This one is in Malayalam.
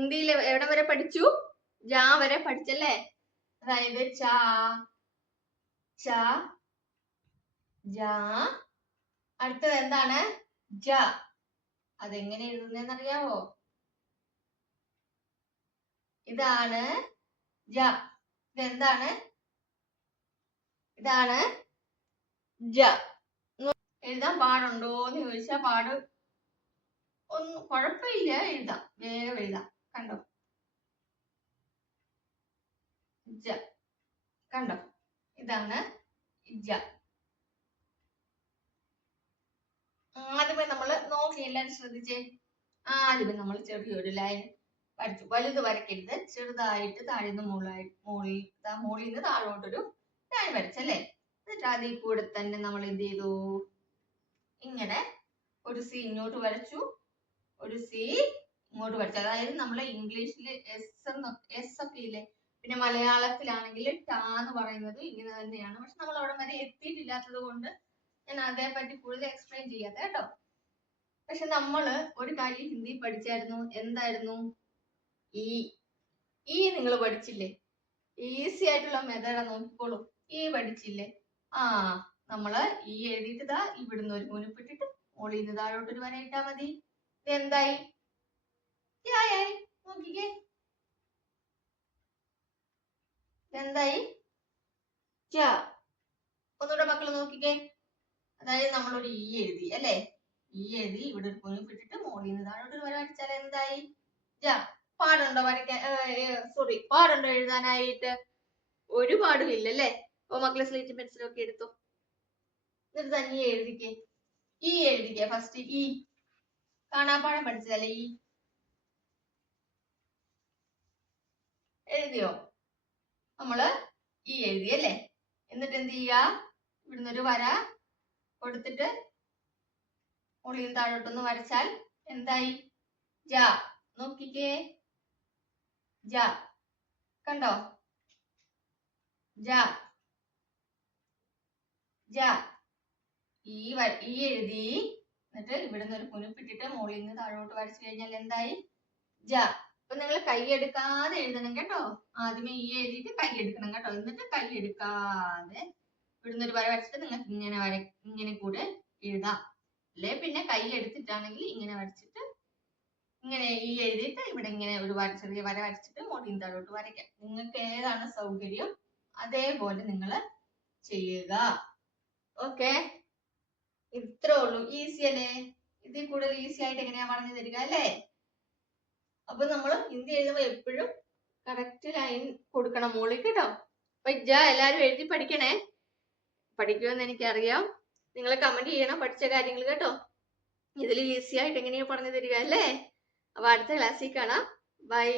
ഹിന്ദിയിൽ എവിടെ വരെ പഠിച്ചു? ജാ വരെ പഠിച്ചല്ലേ? അതായത് ചാ, ച, ജാ. അടുത്തത് എന്താണ്? ജ. അതെങ്ങനെ എഴുതുന്നതെന്ന് അറിയാവോ? ഇതാണ് ജ. ഇതെന്താണ്? ഇതാണ് ജ. എഴുതാൻ പാടുണ്ടോ എന്ന് ചോദിച്ചാൽ പാട് ഒന്നും കുഴപ്പമില്ല, എഴുതാം, വേഗം എഴുതാം. കണ്ടോ? ജ. കണ്ടോ? ഇതാണ് ജ. ആദ്യമേ നമ്മൾ നോക്കി, എല്ലാവരും ശ്രദ്ധിച്ചേ. ആദ്യമേ നമ്മൾ ചെറിയൊരു ലൈൻ വരച്ചു. വലുത് വരയ്ക്കരുത്, ചെറുതായിട്ട് താഴ്ന്ന് മുകളിൽ നിന്ന് താഴോട്ടൊരു ലൈൻ വരച്ചല്ലേ? എന്നിട്ട് അതിൽ കൂടെ തന്നെ നമ്മൾ എന്ത് ചെയ്തു? ഇങ്ങനെ ഒരു സി ഇങ്ങോട്ട് വരച്ചു, ഒരു സി ഇങ്ങോട്ട് വരച്ചു. അതായത് നമ്മളെ ഇംഗ്ലീഷിൽ എസ് ഒക്കെ ഇല്ലേ, പിന്നെ മലയാളത്തിലാണെങ്കിൽ ടാ എന്ന് പറയുന്നത് ഇങ്ങനെ തന്നെയാണ്. പക്ഷെ നമ്മൾ അവിടെ വരെ എത്തിയിട്ടില്ലാത്തത് കൊണ്ട് ഞാൻ അതേപറ്റി കൂടുതൽ എക്സ്പ്ലെയിൻ ചെയ്യാത്ത കേട്ടോ. പക്ഷെ നമ്മള് ഒരു കാര്യം ഹിന്ദി പഠിച്ചായിരുന്നു. എന്തായിരുന്നു? ഈ നിങ്ങൾ പഠിച്ചില്ലേ? ഈസി ആയിട്ടുള്ള മെത്തേഡാ, നോക്കിക്കോളൂ. ഈ പഠിച്ചില്ലേ? നമ്മള് ഈ എഴുതിയിട്ട് ഇവിടുന്ന് ഒരു മുനിപ്പിട്ടിട്ട് മോളിൽ നിന്ന് താഴോട്ടൊരു വര ഇട്ടാ മതി. ഇത് എന്തായി? നോക്കിക്കേ, എന്തായി? ജ. ഒന്നുകൂടെ മക്കള് നോക്കിക്കേ. അതായത് നമ്മളൊരു ഈ എഴുതി അല്ലേ? ഈ എഴുതി ഇവിടെ ഒരു കുനിപ്പിട്ടിട്ട് മോളിൽ നിന്ന് താഴോട്ടൊരു വര വരച്ചാൽ എന്തായി? ജ. പാടുണ്ടോ വരയ്ക്കാൻ? പാടുണ്ടോ എഴുതാനായിട്ട്? ഒരു പാടും ഇല്ലല്ലേ? അപ്പൊ മക്കളെ സ്ലേറ്റും പെൻസിലും ഒക്കെ എടുത്തു, എന്നിട്ട് തന്നെ എഴുതിക്കേ. ഈ എഴുതിക്കേ. ഫസ്റ്റ് ഈ കാണാപ്പാഠം പഠിച്ചതല്ലേ? ഈ എഴുതിയോ? നമ്മള് ഈ എഴുതിയല്ലേ? എന്നിട്ട് എന്ത് ചെയ്യുക? ഇവിടുന്നൊരു വര കൊടുത്തിട്ട് മുകളിൽ നിന്ന് താഴോട്ടൊന്ന് വരച്ചാൽ എന്തായി? ജ. നോക്കിക്കേ, ജ. കണ്ടോ? ജ. ജ. ഈ എഴുതി, എന്നിട്ട് ഇവിടുന്ന് ഒരു കുനിപ്പിട്ടിട്ട് മുകളിൽ നിന്ന് താഴോട്ട് വരച്ചു കഴിഞ്ഞാൽ എന്തായി? ജ. അപ്പൊ നിങ്ങൾ കൈ എടുക്കാതെ എഴുതണം കേട്ടോ. ആദ്യമേ ഈ എഴുതിയിട്ട് കൈ എടുക്കണം കേട്ടോ. എന്നിട്ട് കൈ എടുക്കാതെ ഇവിടുന്ന് ഒരു വര വരച്ചിട്ട് നിങ്ങൾക്ക് ഇങ്ങനെ കൂടെ എഴുതാം. അല്ലെ പിന്നെ കൈ എടുത്തിട്ടാണെങ്കിൽ ഇങ്ങനെ വരച്ചിട്ട് ഇങ്ങനെ ഈ എഴുതിയിട്ട് ഇവിടെ ഇങ്ങനെ ഒരു ചെറിയ വര വരച്ചിട്ട് മുകളിൽ താഴോട്ട് വരയ്ക്കാം. നിങ്ങൾക്ക് ഏതാണ് സൗകര്യം അതേപോലെ നിങ്ങൾ ചെയ്യുക. ഓക്കെ, ഇത്രേ ഉള്ളൂ. ഈസി അല്ലേ? ഇതിൽ കൂടുതൽ ഈസി ആയിട്ട് എങ്ങനെയാ പറഞ്ഞു തരിക അല്ലേ? അപ്പൊ നമ്മൾ ഹിന്ദി എഴുതുമ്പോൾ എപ്പോഴും കറക്റ്റ് ലൈൻ കൊടുക്കണം മുകളിൽ കേട്ടോ. അപ്പൊ എല്ലാരും എഴുതി പഠിക്കണേ. പഠിക്കുമെന്ന് എനിക്കറിയാം. നിങ്ങൾ കമന്റ് ചെയ്യണം പഠിച്ച കാര്യങ്ങൾ കേട്ടോ. ഇതിൽ ഈസി ആയിട്ട് എങ്ങനെയാ പറഞ്ഞു തരിക അല്ലേ? അപ്പൊ അടുത്ത ക്ലാസ്സിൽ കാണാം. ബൈ.